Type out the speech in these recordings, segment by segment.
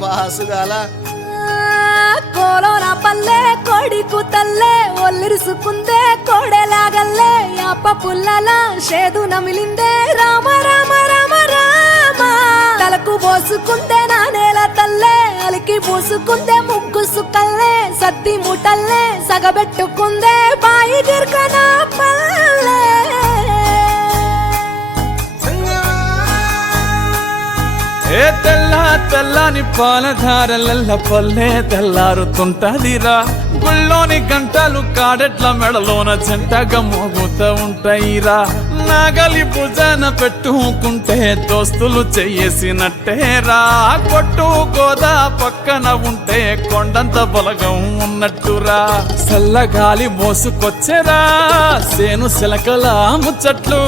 బాసుగాల కోలోన పల్లె కోడి కూతల్లే ఒల్లిరుసుకుందే కోడెలాగల్లే యాప పుల్లల షేదు నమిలిందే రామ రామ రామ రామ తలకు పోసుకుందే నా నేల తల్లే అలికి పూసుకుందే ముగ్గు సుక్కల్లే సత్తి ముటల్లే సగబెట్టుకుందే బాయి గిర్కన పల్లె ఏ తెల్ల తెల్లని పాలధారలల్ల పల్లె తెల్లారుతుంటదిరా గుళ్ళోని గంటలు కాడెట్ల మెడలోన జంటగా మోగుతూ ఉంటాయిరా నాగలి భుజాన పెట్టుకుంటే దోస్తులు చెయ్యేసినట్టేరా కొట్టు గోదా పక్కన ఉంటే కొండంత బలగం ఉన్నట్టురా చల్లగాలి మోసుకొచ్చెరా సేను శిలకల ముచ్చట్లు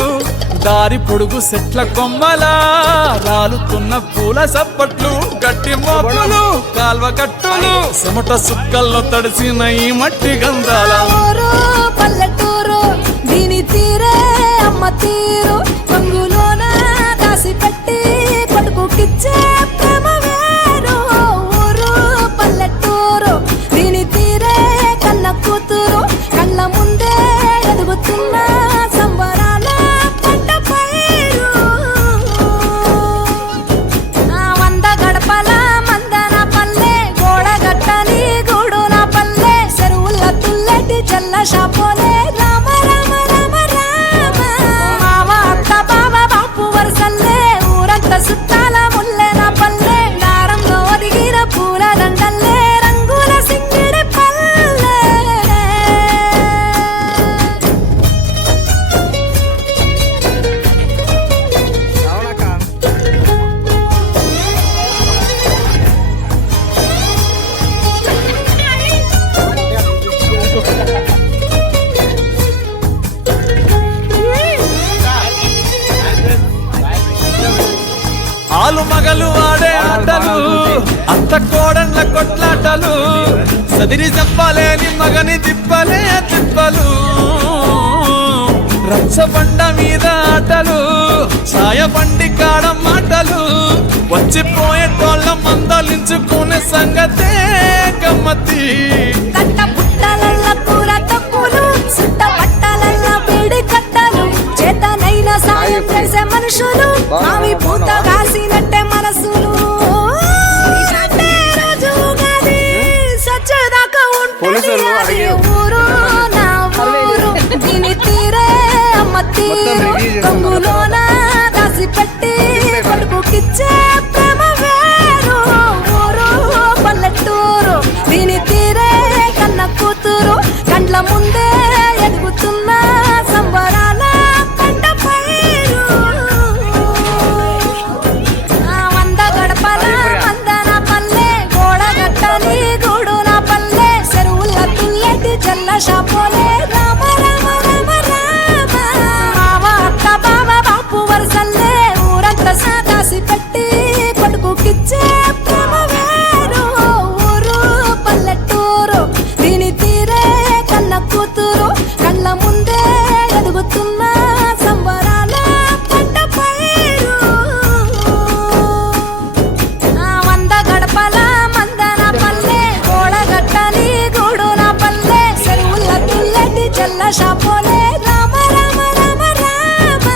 దారి పొడుగు సెట్ల కొమ్మలా రాలుతున్న పూల సప్పట్లు గట్టి మోపులు కాల్వ కట్టులు చెమట సుక్కల్లో తడిసిన ఈ మట్టి గంధాల పల్లెటూరు దీని తీరే అమ్మ తీరు కొంగులోన దాసి పెట్టి కొడుకుకిచ్చే ప్రేమ వేరు ఊరు పల్లెటూరు దీని తీరే కన్న కూతురు కళ్ళ ముందే ఎదుగుతున్న సంబరాల పంట పైరు వంద గడపల మందన పల్లె గోడ గట్టని గూడున పల్లె చెరువుల తుల్లటి జల్ల షాపోలే రామ రామ రామ రామ మామ అత్త బావ బాపు వరసల్లే ఊరంత సుట్టాల ముల్లెన పల్లె దారంలో ఒదిగిన పూల దండల్లే రంగుల సింగిడి పల్లె ఆలు మగలు ఆడే ఆటలు అత్త కోడళ్ళ కొట్లాటలు సదిరి చెప్పలేని మగని తిప్పలే తిప్పలు రచ్చబండ మీద ఆటలు ఛాయబండి కాడ మాటలు వచ్చిపోయేటోళ్ళ మందలించుకునే సంగతే గమ్మతి కట్ట పుట్టలల్ల కూర తక్కులు సుట్ట పట్టలల్ల వేడి కట్టలు చేతనైన సాయం చేసే మనుషులు మావి పూత కాసినట్టే మనసులు అంటే రోజు ఉగాది సచ్చేదాకా ఉంటుంది అది ఊరు నా ఊరు దీని తీరే అమ్మ తీరు కొంగులోన దాసి పెట్టి కొడుకుకిచ్చే ప్రేమ వేరు ఊరు పల్లెటూరు దీని తీరే కన్న కూతురు కండ్ల ముందే ఎదుగుతున్న సంబరాల పంట పైరు వంద గడపల మందన పల్లె గోడ గట్టని గూడున పల్లె చెరువుల తుల్లటి జల్ల షాపోలే రామ రామ రామ రామ మామ అత్త బావ బాపు వరసల్లే ఊరంత సాదాసి పెట్టి కొడుకుకిచ్చే ప్రేమ వేరు ఊరు పల్లెటూరు దీని తీరే కన్న కూతురు కళ్ళ ముందే ఎదుగుతున్న సంబరాల పంట పైరు వంద గడపల మందన పల్లె గోడ గట్టని గూడున పల్లె చెరువుల తుల్లటి జల్ల షాపోలే రామ రామ రామ రామ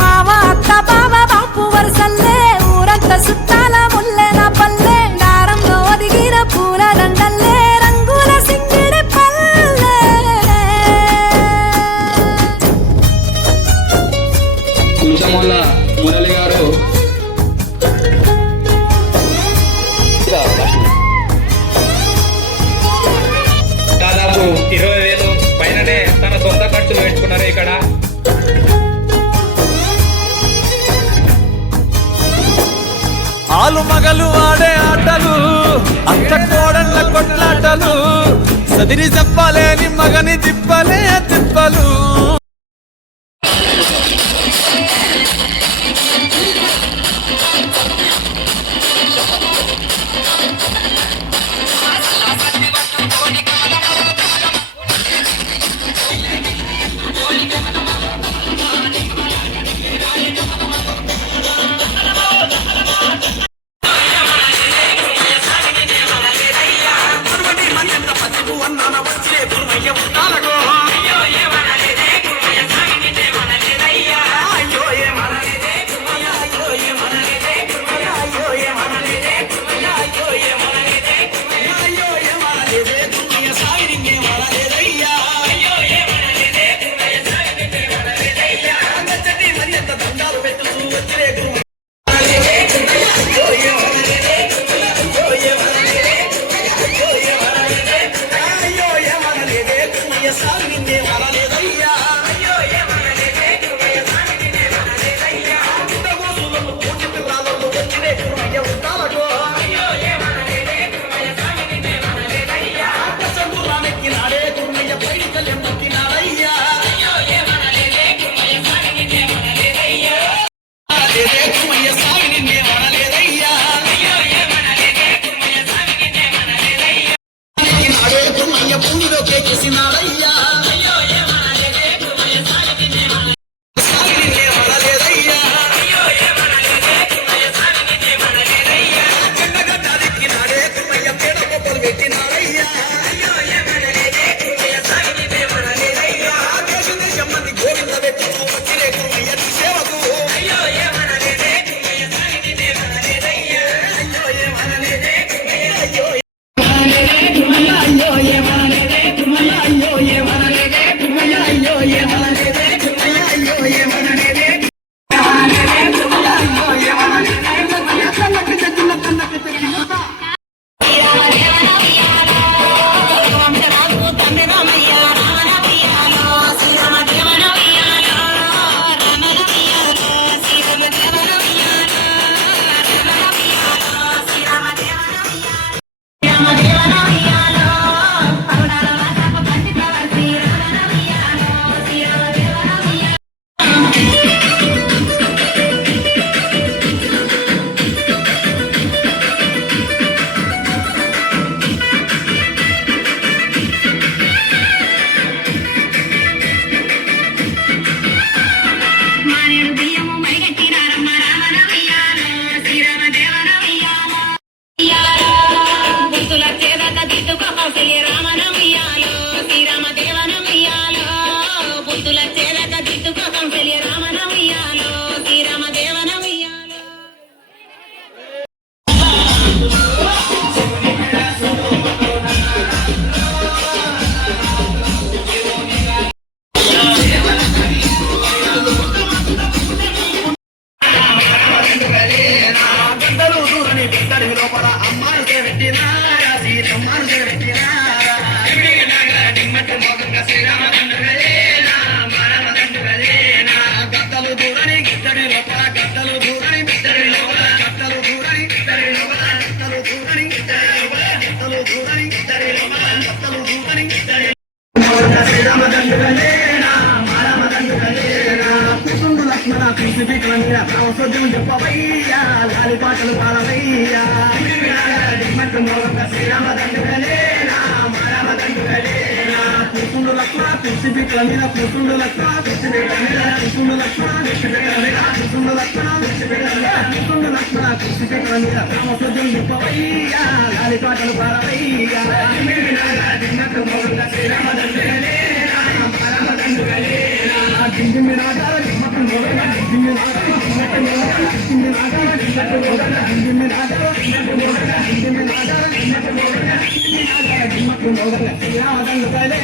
మామ అత్త బావ బాపు వరసల్లే ఊరంత సుట్టాల ముల్లెన పల్లె దారంలో ఒదిగిన పూల దండల్లే రంగుల సింగిడి పల్లె కుంచమల్ల మురళి గారు దాదాపు 20,000 పైననే తన సొంత ఖర్చులు పెట్టుకున్నారు ఇక్కడ. ఆలు మగలు ఆడే ఆటలు అత్త కోడళ్ళ కొట్లాటలు సదిరి చెప్పలేని మగని తిప్పలే తిప్పలు కూర్చుండు లక్ష్మ పిచ్చి బిడ్డల మీద కూర్చుండు లక్ష్మ పిచ్చి బిడ్డల మీద కూర్చుండు లక్ష్మ పిచ్చి బిడ్డల మీద కూర్చుండు లక్ష్మ పిచ్చి బిడ్డల మీద కూర్చుండు లక్ష్మ పిచ్చి బిడ్డల మీద రామసుద్రం చెప్పవయ్యా గాలి పాటలు పాడవయ్యా దిన్నట్టు మోగుల శ్రీరామదండుగలే రామదండుగలే దిండి నాగాల దిమ్మట్టు మోగల దిండి నాగాల దిమ్మట్టు మోగల దిండి నాగాల దిమ్మట్టు మోగల దిండి నాగాల దిమ్మట్టు మోగల దిండి నాగాల దిమ్మట్టు మోగల దిండి నాగాల దిమ్మట్టు మోగల శ్రీరామదండుగలే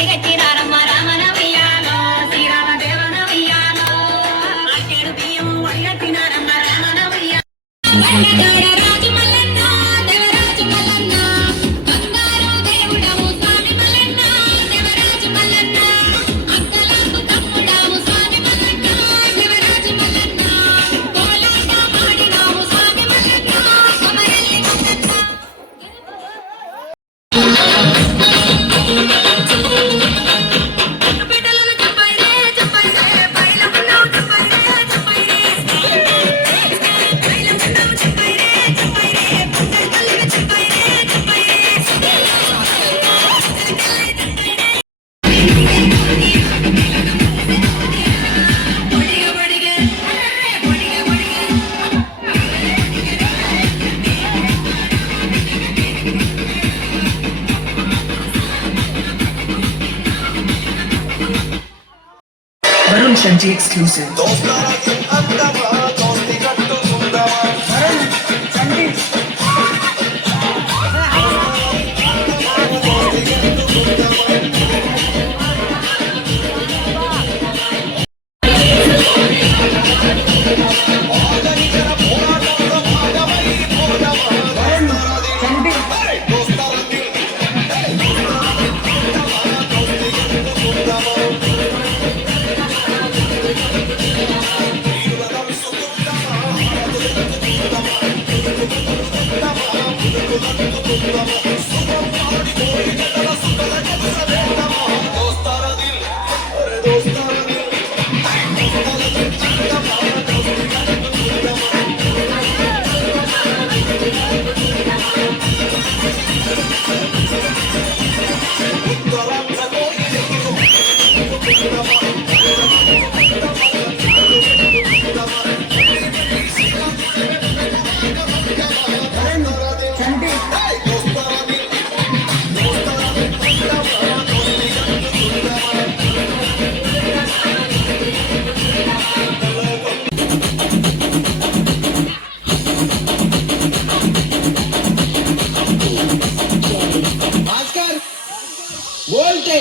పరిగెత్తి రారమ్మ రామన ఉయ్యాలో శ్రీరామ దేవన ఉయ్యాలో ఆటేడు బియ్యం వడిగట్టినారమ్మ రామన ఉయ్యాలో రాజు మల్లన్న దేవరాజు మల్లన్న బంగారు దేవుడవు స్వామి మల్లన్న దేవరాజు మల్లన్న అక్కలకు తమ్ముడవు స్వామి మల్లన్న దేవరాజు మల్లన్న కోలాట ఆడినావు స్వామి మల్లన్న కొమరల్లి మల్లన్న బిడ్డలను చెప్పైరే చెప్పైరే బయలున్నావు చెప్పైరే చెప్పైరే బయలున్నావు చెప్పైరే చెప్పైరే పుట్టకల్లికి చెప్పైరే చెప్పైరే బడిగ బడిగ బడిగ బడిగ Varun Shanji exclusive. बोलते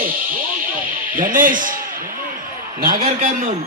गणेश नागर कर्नूल